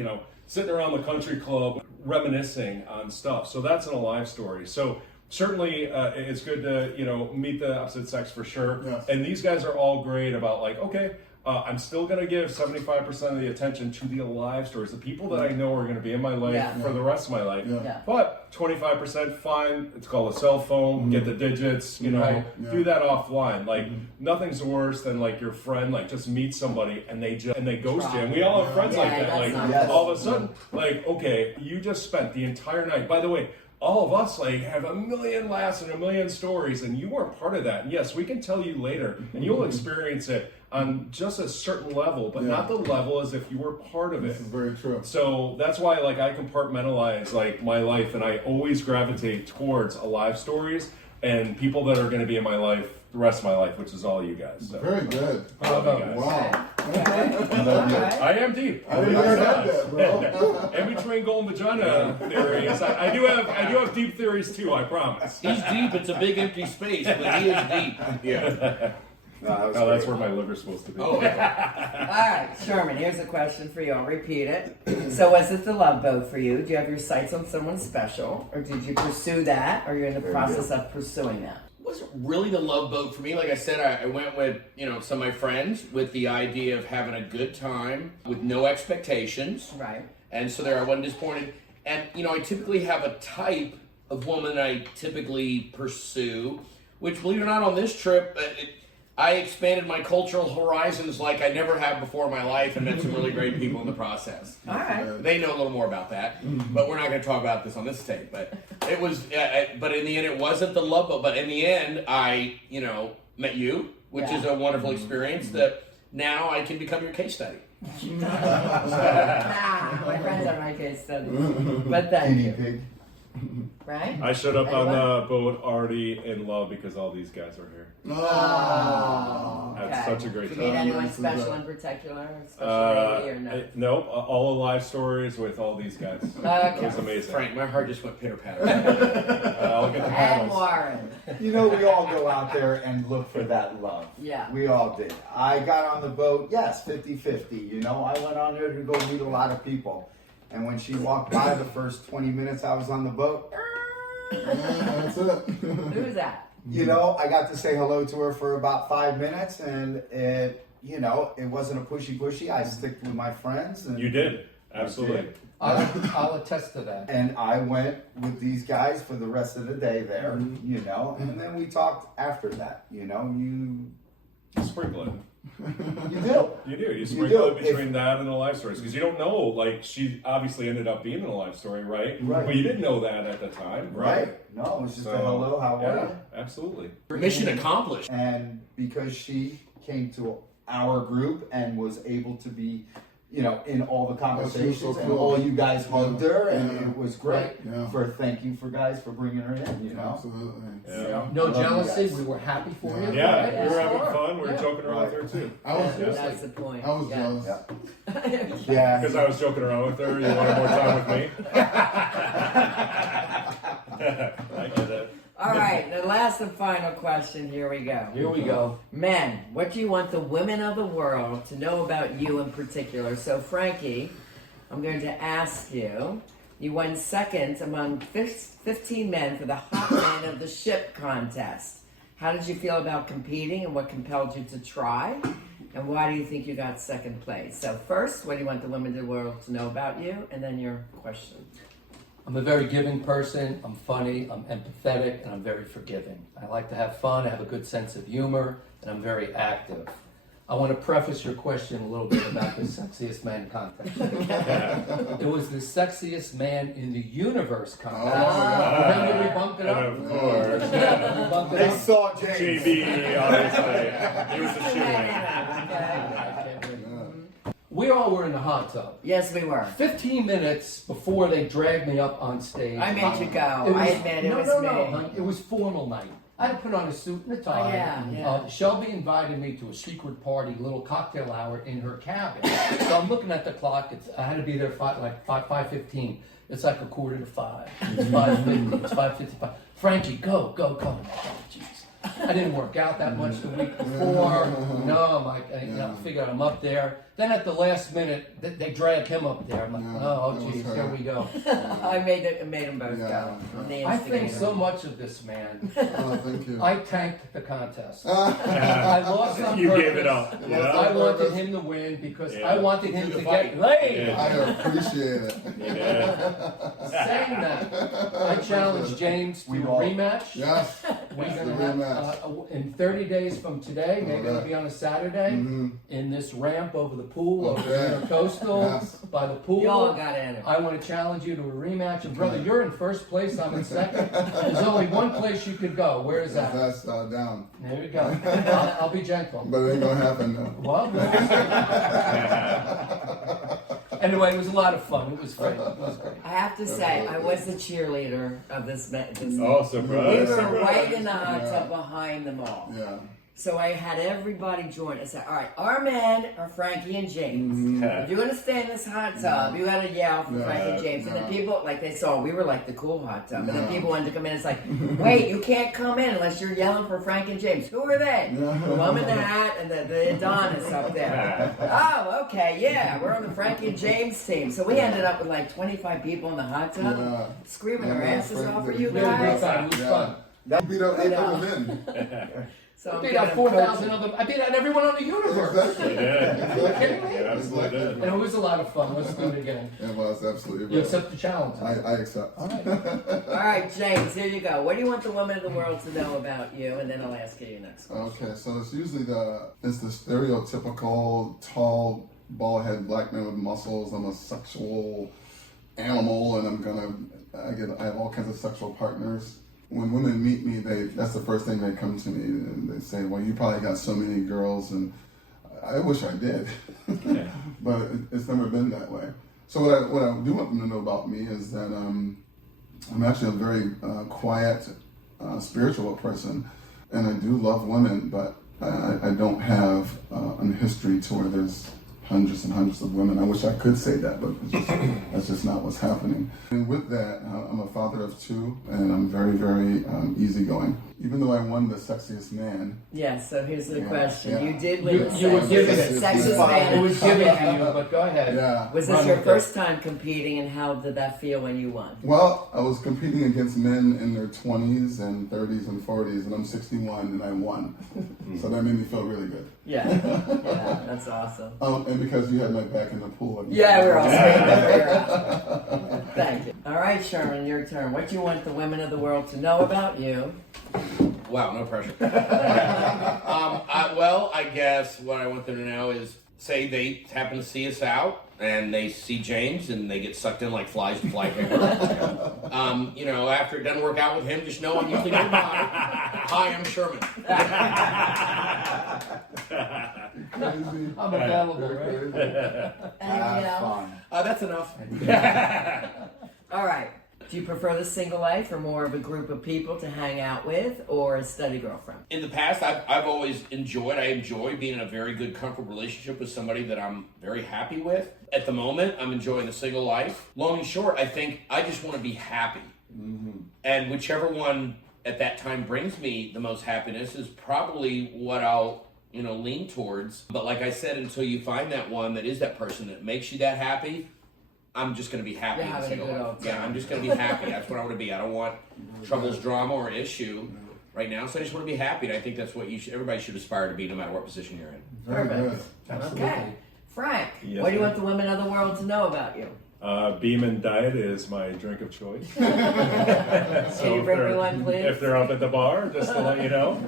sitting around the country club reminiscing on stuff. So that's an alive story. So certainly it's good to meet the opposite sex for sure. Yes. And these guys are all great about like, okay, I'm still going to give 75% of the attention to the alive stories, the people that I know are going to be in my life for the rest of my life. Yeah. But 25% fine, it's called a cell phone, get the digits, do that offline. Like nothing's worse than like your friend like just meets somebody and they ghost you. And we all have friends like that. Like all of a sudden, like, okay, you just spent the entire night. By the way, all of us like have a million laughs and a million stories, and you weren't part of that. And yes, we can tell you later, and you'll experience it on just a certain level, but not the level as if you were part of it. This is very true. So that's why like I compartmentalize like my life, and I always gravitate towards alive stories and people that are going to be in my life the rest of my life, which is all you guys. So. Very good. Wow. I am deep. I didn't hear that, bro. In between golden vagina theories, I do have deep theories too. I promise. He's deep. It's a big empty space, but he is deep. Yeah. No, that's where my liver's supposed to be. Oh, yeah. All right, Sherman, here's a question for you. I'll repeat it. So was it the love boat for you? Do you have your sights on someone special? Or did you pursue that? Or you're in the process of pursuing that? It wasn't really the love boat for me. Like I said, I went with, some of my friends with the idea of having a good time with no expectations. Right. And so there I wasn't disappointed. And, I typically have a type of woman I typically pursue, which, believe it or not, on this trip, I expanded my cultural horizons like I never have before in my life and met some really great people in the process. All right. They know a little more about that, but we're not going to talk about this on this tape. But it was, but in the end, it wasn't the love boat. But in the end, I, met you, which is a wonderful experience that now I can become your case study. My friends are my case study. But thank you. Right? I showed up on the boat already in love because all these guys are here. Oh, Had such a great time. Did you meet anyone special in particular? Or no? Nope, all alive stories with all these guys. Okay. It was amazing. Frank, my heart just went pitter-patter. I'll get the and Warren. We all go out there and look for that love. Yeah. We all did. I got on the boat, yes, 50-50. I went on there to go meet a lot of people. And when she walked by the first 20 minutes I was on the boat, that's it. Who's that? I got to say hello to her for about 5 minutes, and it wasn't a pushy. I sticked with my friends. And you did. Absolutely. I'll attest to that. And I went with these guys for the rest of the day there, and then we talked after that, you sprinkle it. You do. You sprinkle it between that and the life stories because you don't know. Like she obviously ended up being in a life story, right? Right. But you didn't know that at the time, right? No, it was just a hello, how are you? Absolutely. Mission accomplished. And because she came to our group and was able to be, in all the conversations, so cool. And all you guys hugged her, and it was great. Yeah. Thank you for guys for bringing her in. Absolutely. Yeah. No jealousy. We were happy for you. Yeah, right? We were having fun. We were joking around with her too. I was That's the point. I was jealous. Yeah. Because I was joking around with her. You wanted more time with me. I get it. All right, the last and final question. Here we go. Here we go. Men, what do you want the women of the world to know about you in particular? So, Frankie, I'm going to ask you. You won second among 15 men for the Hot Man of the Ship contest. How did you feel about competing and what compelled you to try? And why do you think you got second place? So first, what do you want the women of the world to know about you? And then your question. I'm a very giving person. I'm funny. I'm empathetic. And I'm very forgiving. I like to have fun. I have a good sense of humor. And I'm very active. I want to preface your question a little bit about the sexiest man contest. It was the sexiest man in the universe contest. Remember we bumped it up? And of course. We bumped it They up. saw James. JB, obviously. He was the shoe. We all were in the hot tub. Yes, we were. 15 minutes before they dragged me up on stage. I made you go. I admit it was me. No, it was formal night. I had to put on a suit and a tie. Yeah. Shelby invited me to a secret party, little cocktail hour in her cabin. So I'm looking at the clock. I had to be there 5:15. It's like 4:45. It's 5:50. It's 5:55. Frankie, go. Oh, jeez. I didn't work out that much the week before. No, I'm like, I figured I'm up there. Then at the last minute, they dragged him up there. I'm like, oh, geez, here we go. I made them both go. I think so much of this man. Oh, thank you. I tanked the contest. I lost on You purpose. gave it up. I wanted him to win because I wanted him to fight. get laid. I appreciate it. Saying that, I challenged James to a rematch. Yes. We're It's gonna the have, rematch. in 30 days from today, they're going to be on a Saturday in this ramp over the pool, over the Intercoastal, Yes. by the pool. Y'all got in it. I want to challenge you to a rematch. And brother, you're in first place, I'm in second. There's only one place you could go. Where is that? That's down. There we go. I'll be gentle. But it ain't gonna happen though. Well, anyway, it was a lot of fun. It was great. It was great. I have to say, I was the cheerleader of this. Oh, We surprise. were right in the hot tub behind them all. Yeah. So I had everybody join. I said, all right, our men are Frankie and James. If you're going to stay in this hot tub, you got to yell for Frankie and James. And then people, like they saw, we were like the cool hot tub. And then people wanted to come in. It's like, wait, you can't come in unless you're yelling for Frankie and James. Who are they? The mom in the hat and the Adonis up there. Oh, okay, yeah, we're on the Frankie and James team. So we ended up with like 25 people in the hot tub, screaming our asses off for you We had a great guys. time. It was fun. That beat out 8 other men. So I I'm beat out giving them 4,000 of them. I beat out everyone on the universe. Exactly. Are you kidding me? Yeah, absolutely did. And it was a lot of fun. Let's do it again. It was absolutely. You accept the challenge. I accept. All right. All right, James, here you go. What do you want the women of the world to know about you? And then I'll ask you your next question. Okay, so it's usually the stereotypical tall, bald head black man with muscles. I'm a sexual animal, and I have all kinds of sexual partners. When women meet me, that's the first thing they come to me and they say, "Well, you probably got so many girls," and I wish I did, but it's never been that way. So what I do want them to know about me is that I'm actually a very quiet, spiritual person, and I do love women, but I don't have a history to where there's hundreds and hundreds of women. I wish I could say that, but that's just not what's happening. And with that, I'm a father of 2, and I'm very, very easygoing. Even though I won the sexiest man. Yes, so here's the question. Yeah. You did win the You were given it. sexiest man. It was given to you, but go ahead. Yeah. Was this your first time competing, and how did that feel when you won? Well, I was competing against men in their 20s and 30s and 40s, and I'm 61 and I won. So that made me feel really good. Yeah, that's awesome. And because you had my back in the pool. Yeah, we're all screaming. Thank you. All right, Sherman, your turn. What do you want the women of the world to know about you? Wow, no pressure. I guess what I want them to know is, say they happen to see us out and they see James and they get sucked in like flies to fly paper. After it doesn't work out with him, just know I'm usually nearby. Hi, I'm Sherman. I'm available, right? And, That's enough. all right. Do you prefer the single life or more of a group of people to hang out with, or a study girlfriend? In the past, I've always enjoy being in a very good, comfortable relationship with somebody that I'm very happy with. At the moment, I'm enjoying the single life. Long and short, I think I just want to be happy. Mm-hmm. And whichever one at that time brings me the most happiness is probably what I'll lean towards. But like I said, until you find that one that is that person that makes you that happy, I'm just going to be happy. You're having a good old time. Yeah, I'm just going to be happy. That's what I want to be. I don't want troubles, drama, or issue right now. So I just want to be happy, and I think that's what everybody should aspire to be, no matter what position you're in. Very good. Okay. Frank, Yes, what do you ma'am. want the women of the world to know about you? Beam Diet is my drink of choice. Can you bring me one, please? If they're up at the bar, just to let you know.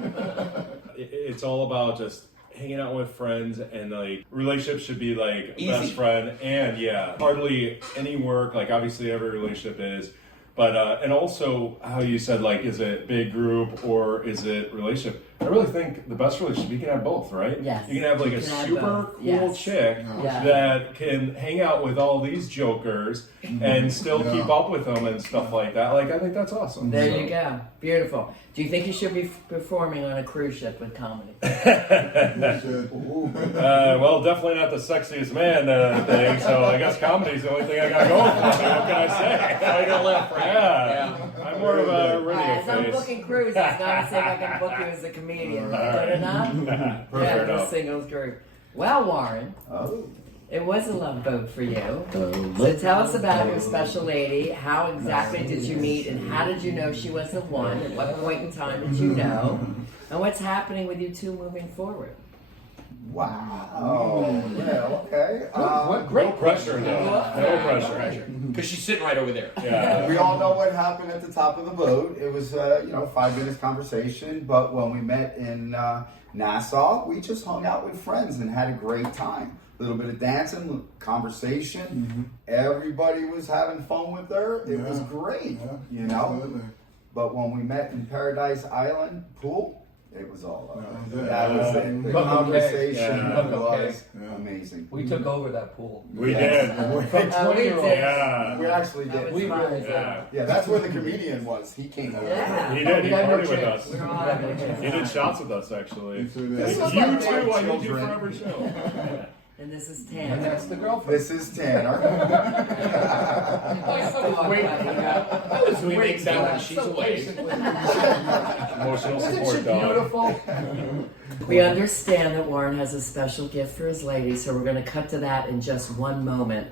It's all about just hanging out with friends, and like relationships should be like Easy. best friend, and hardly any work. Like obviously every relationship is, but and also how you said, like, is it big group or is it relationship? I really think the best relationship, you can have both, right? Yes. You can have like a can have super both. cool Yes. chick Yeah. that can hang out with all these jokers and still keep up with them and stuff like that. Like, I think that's awesome. There So. you go. Beautiful. Do you think you should be performing on a cruise ship with comedy? Well, definitely not the sexiest man thing, so I guess comedy's the only thing I got going for me. What can I say? Way to live, Frank. Yeah. I'm more of a radio As I'm face. booking cruises, gotta see if I can book you as a comedian. Good enough? Fair Yeah, enough. the singles group. Well, Warren, it was a love boat for you. So tell us about your special lady. How exactly did you meet, and how did you know she was the one? At what point in time did you know? And what's happening with you two moving forward? Wow. Yeah, okay. What great No pressure, though. No pressure. Because she's sitting right over there. Yeah. We all know what happened at the top of the boat. It was, 5 minutes conversation. But when we met in Nassau, we just hung out with friends and had a great time. A little bit of dancing, conversation. Everybody was having fun with her. It was great, Absolutely. But when we met in Paradise Island pool, it was all over. Yeah. That was it. The But okay. conversation Yeah. was Yeah. amazing. We took over that pool. We did. From we 20-year-olds. did. Yeah. We actually That did. was We fun. really did. Yeah, that's where the comedian was. He came over. Yeah. He did. He Yeah, no partied with chance. us. We're all having a good He did time. shots with us, actually. Yes, we did. This You was too, like I need you children. for every show. And this is And Tan. that's the girlfriend. This is Tanner. So we make sound when she's away. Emotional support dog. Beautiful. We understand that Warren has a special gift for his lady, so we're going to cut to that in just one moment.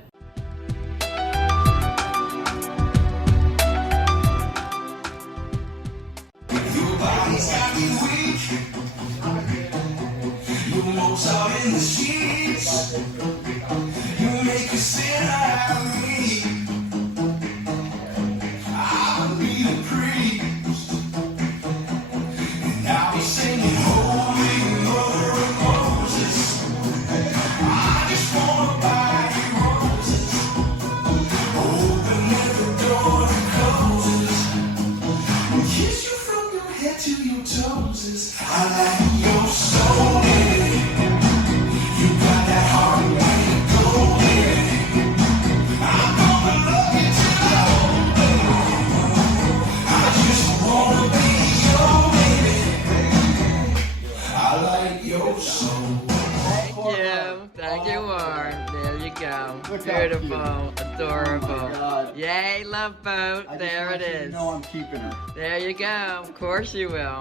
Thank you, Warren. There you go. Beautiful, adorable. Yay, love boat. There it is. I'm keeping her. There you go. Of course you will.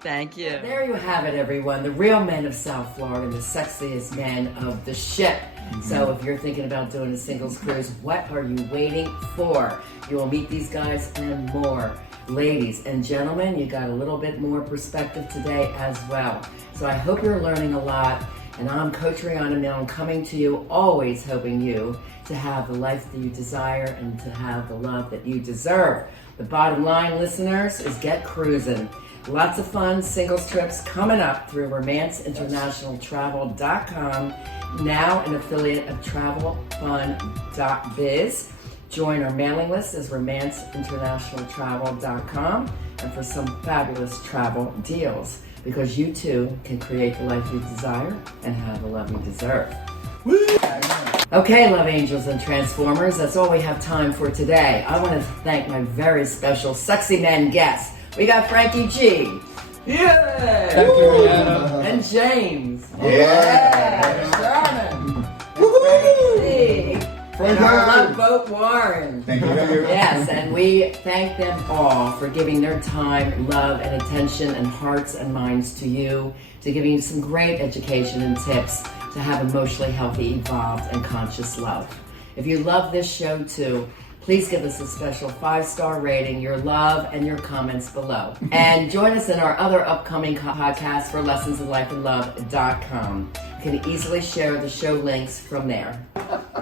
Thank you. There you have it, everyone. The real men of South Florida, the sexiest men of the ship. So if you're thinking about doing a singles cruise, what are you waiting for? You will meet these guys and more. Ladies and gentlemen, you got a little bit more perspective today as well. So I hope you're learning a lot. And I'm Coach Rihanna Milne, coming to you, always helping you to have the life that you desire and to have the love that you deserve. The bottom line, listeners, is get cruising. Lots of fun singles trips coming up through romanceinternationaltravel.com, now an affiliate of travelfun.biz. Join our mailing list as romanceinternationaltravel.com and for some fabulous travel deals, because you too can create the life you desire and have the love you deserve. Okay, love angels and transformers, that's all we have time for today. I want to thank my very special sexy men guests. We got Frankie G. Yeah. Thank you, Rihanna. And James. Yeah. Sherman. And Frank our love boat Warren. Thank you. Yes, and we thank them all for giving their time, love, and attention and hearts and minds to you, to giving you some great education and tips to have emotionally healthy, evolved, and conscious love. If you love this show too, please give us a special 5-star rating, your love, and your comments below. And join us in our other upcoming podcasts for lessonsinlifeandlove.com. You can easily share the show links from there.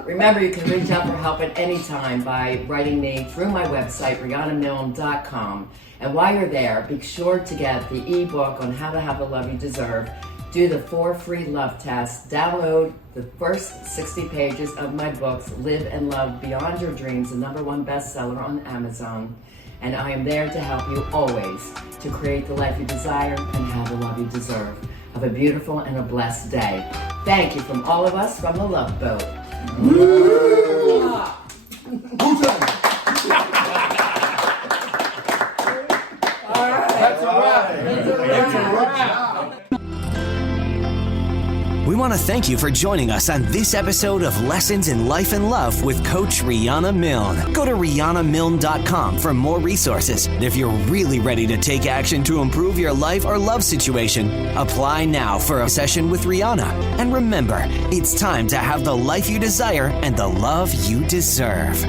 Remember, you can reach out for help at any time by writing me through my website, RihannaMilne.com. And while you're there, be sure to get the ebook on how to have the love you deserve. Do the 4 free love tests. Download the first 60 pages of my books, Live and Love Beyond Your Dreams, the #1 bestseller on Amazon. and I am there to help you always to create the life you desire and have the love you deserve. Have a beautiful and a blessed day. Thank you from all of us from the Love Boat. That's a wrap. That's a wrap. We want to thank you for joining us on this episode of Lessons in Life and Love with Coach Rihanna Milne. Go to RihannaMilne.com for more resources. And if you're really ready to take action to improve your life or love situation, apply now for a session with Rihanna. And remember, it's time to have the life you desire and the love you deserve.